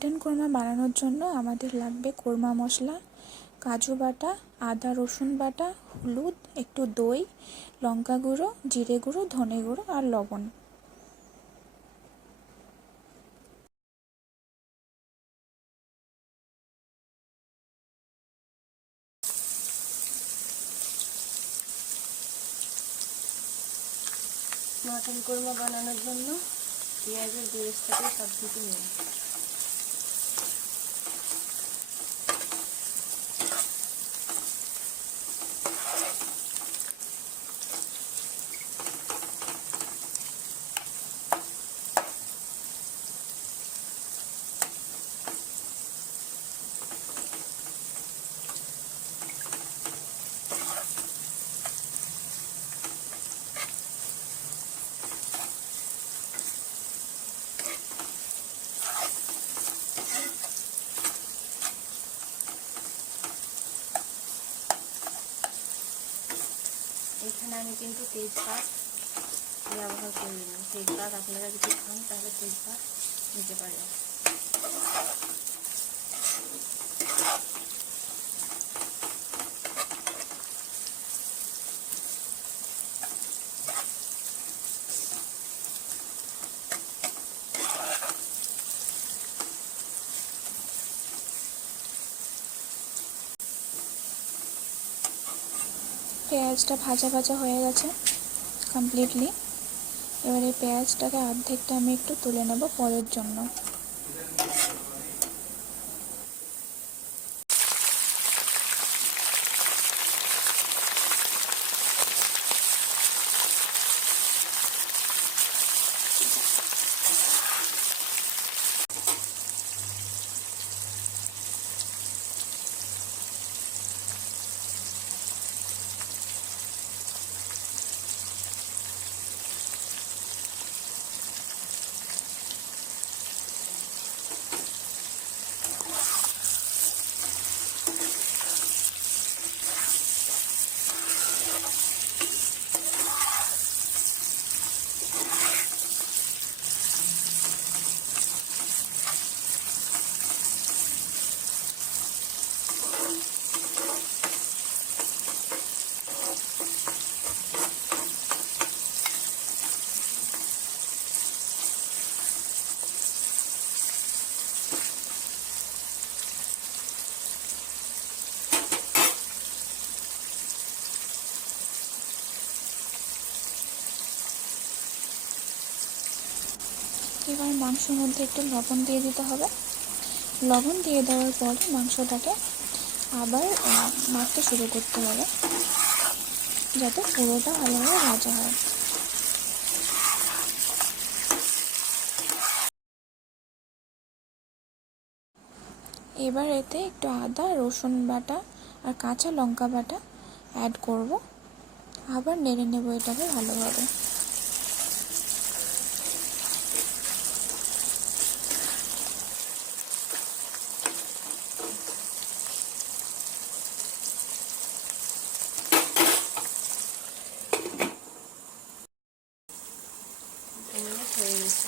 বানানোর জন্য আমাদের লাগবে কোরমা মশলা, কাজু বাটা, আদা রসুন বাটা, হলুদ, একটু দই, লঙ্কা গুঁড়ো, জিরে গুঁড়ো, ধনে গুঁড়ো আর লবণ। মাটন কোরমা বানানোর জন্য পেঁয়াজের বেরেস্তাকে সব কিছু নেই এখানে আমি কিন্তু তেজপাত ব্যবহার করিনি। তেজপাত আপনারা যদি খান তাহলে তেজপাত নিতে পারেন। পেঁয়াজটা ভাজা ভাজা হয়ে গেছে কমপ্লিটলি এবার পেঁয়াজটাকে অর্ধেকটা আমি একটু তুলে নেব পরের জন্য। এবার মাংসের মধ্যে একটু লবণ দিয়ে দিতে হবে। লবণ দিয়ে দেওয়ার পরে মাংসটাকে আবার মাখতে শুরু করতে হবে। যাতে পুরোটা ভালোভাবে ভাজা হয়। এবার এতে একটু আদা, রসুন বাটা আর কাঁচা লঙ্কা বাটা অ্যাড করব। আবার নেড়ে নেব এটাকে ভালোভাবে এগুলো হয়ে গেছে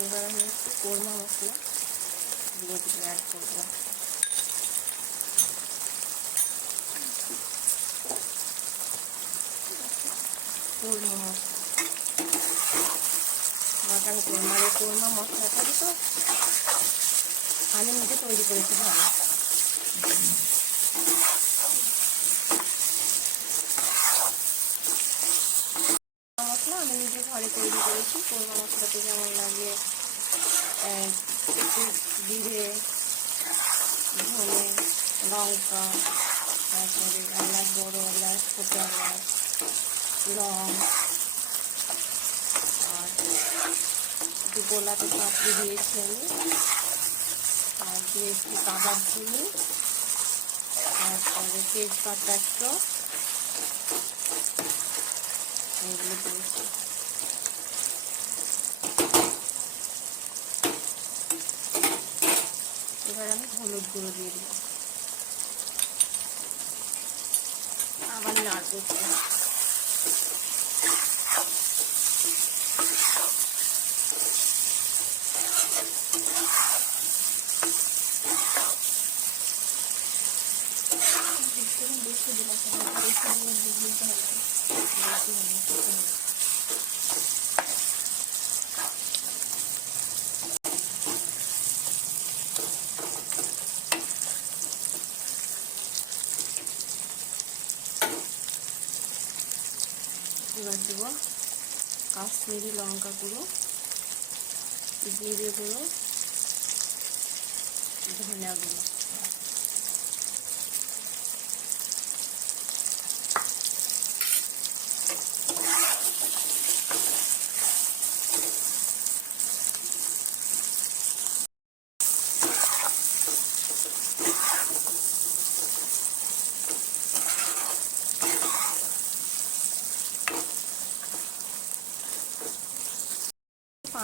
এবার আমি একটু কোরমা মশলা দিলে অ্যাড করব কোরমা মাটন কোরমা এই কোরমা তো আমি নিজে তৈরি করেছি ভালো মশলা আমি নিজে ঘরে তৈরি করেছি, কোরমা মশলাতে যেমন লাগে জিরে ধনে, লঙ্কা, তারপরে এলাচ, বড় এলাচ, ছোটো এলাচ, লং, আর একটু গোলাপি পাপড়ি দিয়েছি আমি। আর দিয়েছি কাবার চিনি, তারপরে তেজপাতা একটু। এগুলো দিয়েছি এবার আমি হলুদ গুঁড়ো দিয়ে দিলাম। আবার নাড়বো। বেশি দিলে বেশি দিয়ে দিতে হবে। এবার দেবো কাশ্মীরি লঙ্কা গুঁড়ো জিরে গুঁড়ো ধনিয়া গুঁড়ো।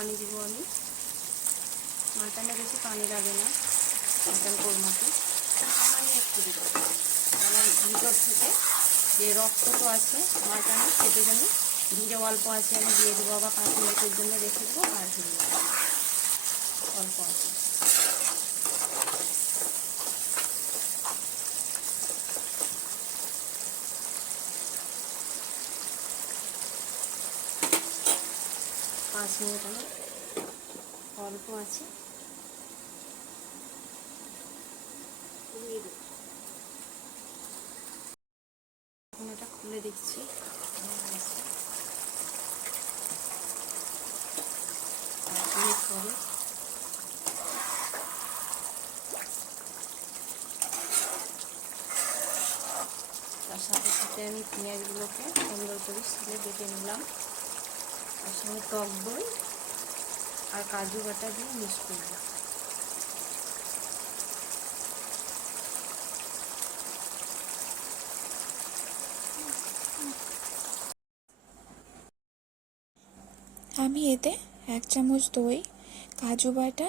পানি দিব আমি। মাটনে বেশি পানি লাগে না মাটন কোরমাতে সামান্য একটু দিব। কারণ ভিতর থেকে যে রক্ত তো আছে মাটনে সেটা জন্য ভিজে অল্প আছে, আমি দিয়ে দেবো। আবার পাঁচ মিনিটের জন্য রেখে দেবো, আর দিয়ে অল্প আছে। পাঁচ মিনিট আমি অল্প আছে। এখন এটা খুলে দেখছি। পরে তার সাথে সাথে আমি পেঁয়াজগুলোকে সুন্দর করে শিলে বেটে নিলাম। তার সঙ্গে টক দই আর কাজু বাটা দিয়ে মিক্স করব আমি এতে এক চামচ দই, কাজু বাটা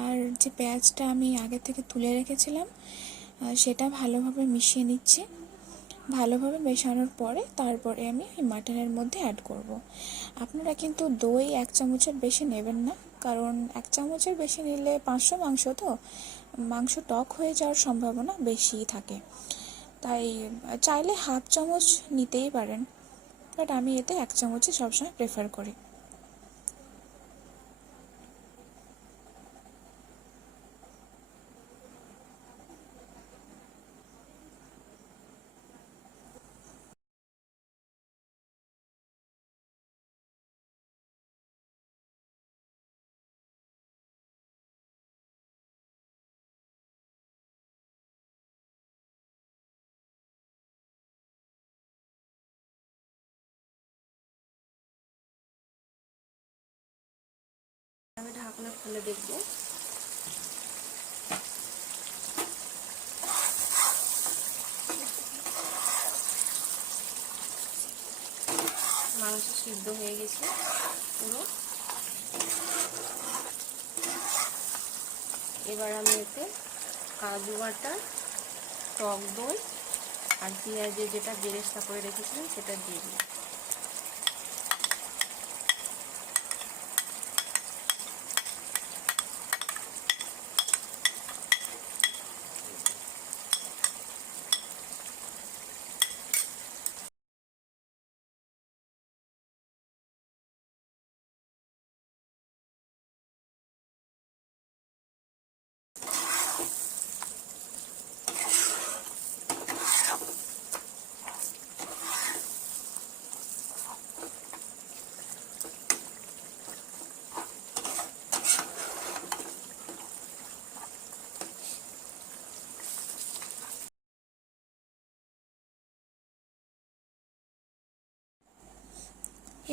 আর যে পেঁয়াজটা আমি আগে থেকে তুলে রেখেছিলাম সেটা ভালোভাবে মিশিয়ে নিচ্ছি। ভালোভাবে মেশানোর পরে তারপরে আমি এই মাটনের মধ্যে অ্যাড করব। আপনারা কিন্তু দই এক চামচের বেশি নেবেন না, কারণ এক চামচের বেশি নিলে পাঁচশো মাংস তো, মাংস টক হয়ে যাওয়ার সম্ভাবনা বেশিই থাকে তাই চাইলে হাফ চামচ নিতেই পারেন বাট আমি এতে এক চামচই সবসময় প্রেফার করি আমি ঢাকনা খুলে দেখব। মাংস সিদ্ধ হয়ে গেছে পুরো। এবার আমি এতে কাজু বাটা, টক দই আর পেঁয়াজে যেটা বেরেস্তা করে রেখেছিলাম সেটা দিয়ে দিই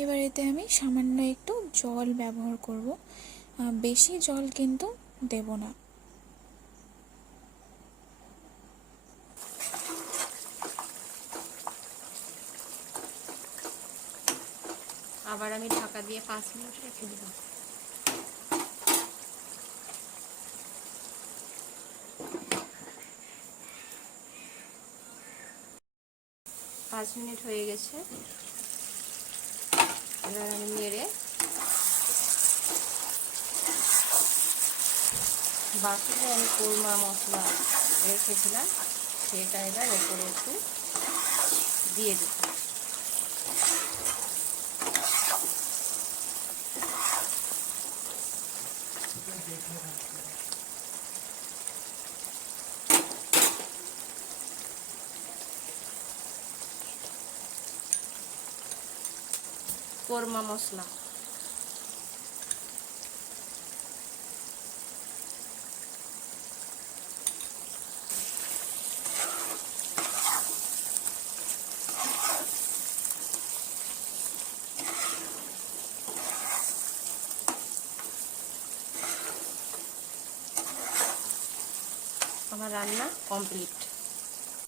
এবার এতে আমি সামান্য একটু জল ব্যবহার করব। বেশি জল কিন্তু দেব না। আবার আমি ঢাকা দিয়ে পাঁচ মিনিট রেখে দেব। পাঁচ মিনিট হয়ে গেছে। এবার আমি নেড়ে বাকি যে আমি কোরমা মশলা রেখেছিলাম, সেটা এবার ওপরে একটু দিয়ে দিই কোরমা মশলা। আমার রান্না কমপ্লিট